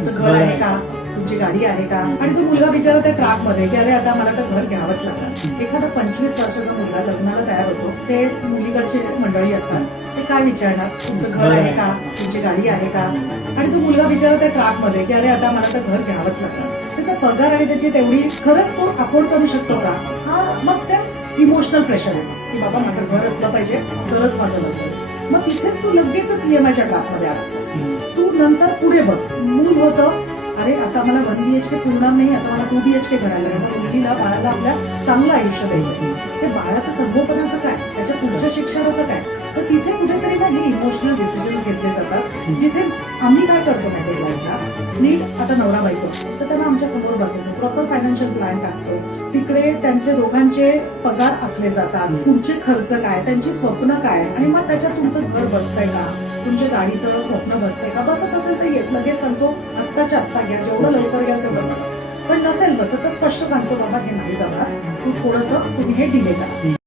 तुमचं घर आहे का, तुमची गाडी आहे का. आणि तो मुलगा बिचारा त्या ट्रॅक मध्ये की अरे आता मला तर घर घ्यावंच लागणार. एखादा 25 वर्षाचा मुलगा लग्नाला तयार होतो, जे मुलीकडचे मंडळी असतात ते काय विचारणार, तुमचं घर आहे का, तुमची गाडी आहे का. आणि तो मुलगा बिचारा त्या ट्रॅक मध्ये की अरे आता मला तर घर घ्यावंच लागणार. त्याचा पगार आणि त्याची तेवढी खरंच तो अफोर्ड करू शकतो का, हा मग त्या इमोशनल प्रेशर येतो की बाबा माझं घर असलं पाहिजे तरच माझं लग्न. मग तिथेच तू लगेचच ईएमआयच्या ट्रॅकमध्ये आला. तू नंतर पुढे बघ, मूल होतं, अरे आता मला 1 BHK पुरणार नाही, आता मला 2 BHK घरायला लागणार. मुलीला बाळाला आपल्या चांगलं आयुष्य द्यायचं. ते बाळाचं संगोपनाचं काय, त्याच्या पुढच्या शिक्षणाचं काय. तर तिथे कुठेतरी ना हे इमोशनल डिसिजन्स घेतले जातात. जिथे आम्ही काय करतो माहिती लाईफला, नीट आता नवरा बायको तर त्यांना आमच्या समोर बसवतो, प्रॉपर फायनान्शियल प्लॅन टाकतो. तिकडे त्यांचे दोघांचे पगार आखले जातात, पुढचे खर्च काय, त्यांची स्वप्न काय, आणि मग त्याच्यात तुमचं घर बसतंय का, तुमच्या गाडीचं स्वप्न बसतंय का. बसत असेल तर येस लगेच सांगतो आत्ताच्या आत्ता घ्या, जेवढं लवकर घ्या तेवढं बघा. पण नसेल बसत तर स्पष्ट सांगतो बाबा हे नाही जाणार, तू थोडंसं तुम्ही हे डिले करा.